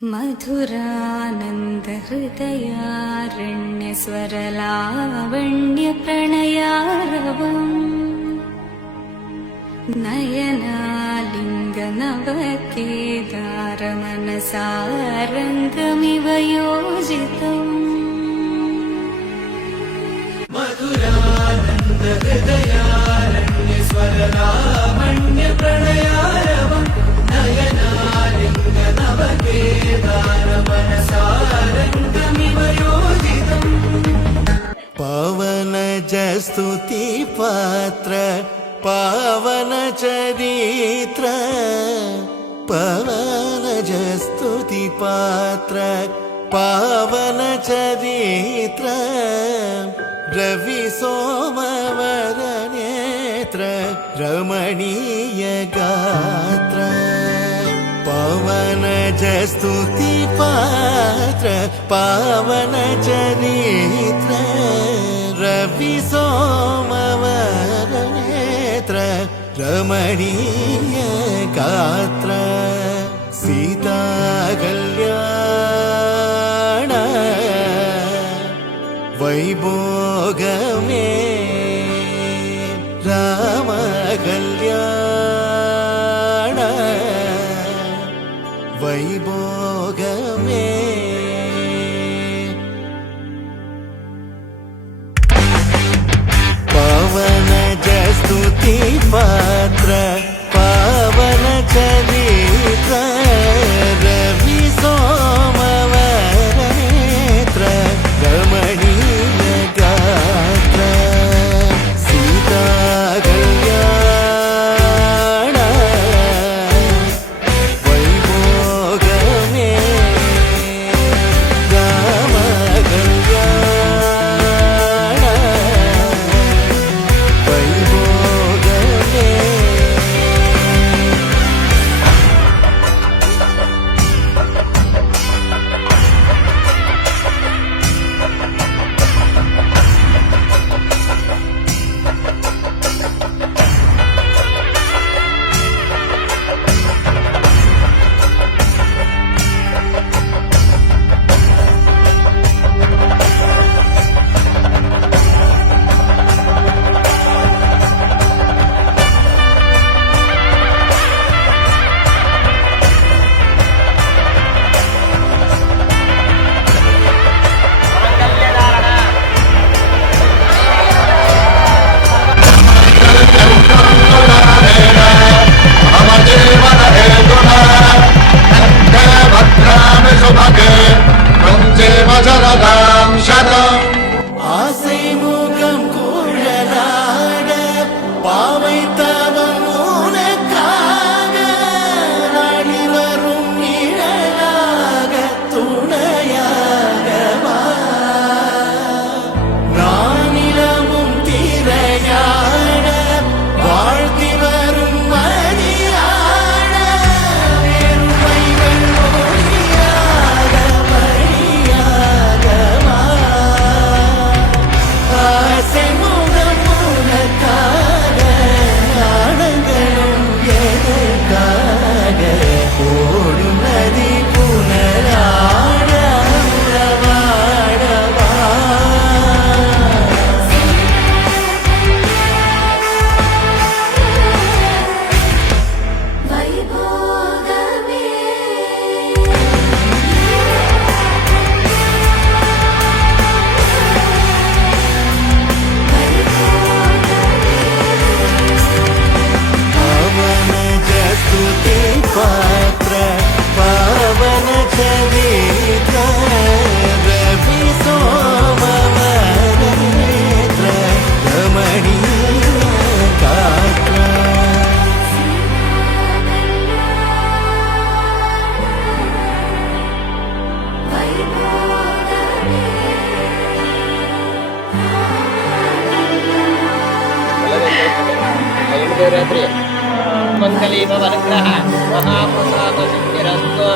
मधुरानंद हृदयारण्य स्वरलावण्य प्रणयारवम् नयनालिंग नवकेदार मनसारंगमिव योजितम् मधुरानंद हृदयारण्य स्वरलावण्य प्रणयारवम् नयनालिंग नवकेदार मनसारंगमिव योजितम् पावन जस्तुति पात्र पावन चरित्र पावन जस्तुति पात्र पावन चरित्र रवि सोमवर नेत्र रमणीय गात्र पावन जस्तुति पात्र पावन चरित्र रवि सोमवर नेत्र रमणीय गात्र सीता कल्याण वैभोगमे राम कल्याण वैभोगमे पावन जस्तुति पात्र पावन चरित्र रवि सोमवर नेत्र रमणीय गात्र सीता कल्याण वैभोगमे राम कल्याण वैभोगमे ஆசை முகம் குழலாட பாவை தவம் உனக்காக நாடி வரும் நிழலாக துணையாக வா. நானிலமும் திரையாட வாழ்த்தி வரும் மதியாட பெருமைகள் ஒளியாக வழியாக வா. ஆசை முகம் உனக்காக ஆனந்தனும் எதற்காக ஓடும் நதி புனராட உறவாடவா. वैभोगमे पावन जस्तुति पात्र पावन चरित्र रवि सोमवर नेत्र रमणीय गात्र मंगली भवन ग्रह महाप्रसाद सिद्धिरस्तु।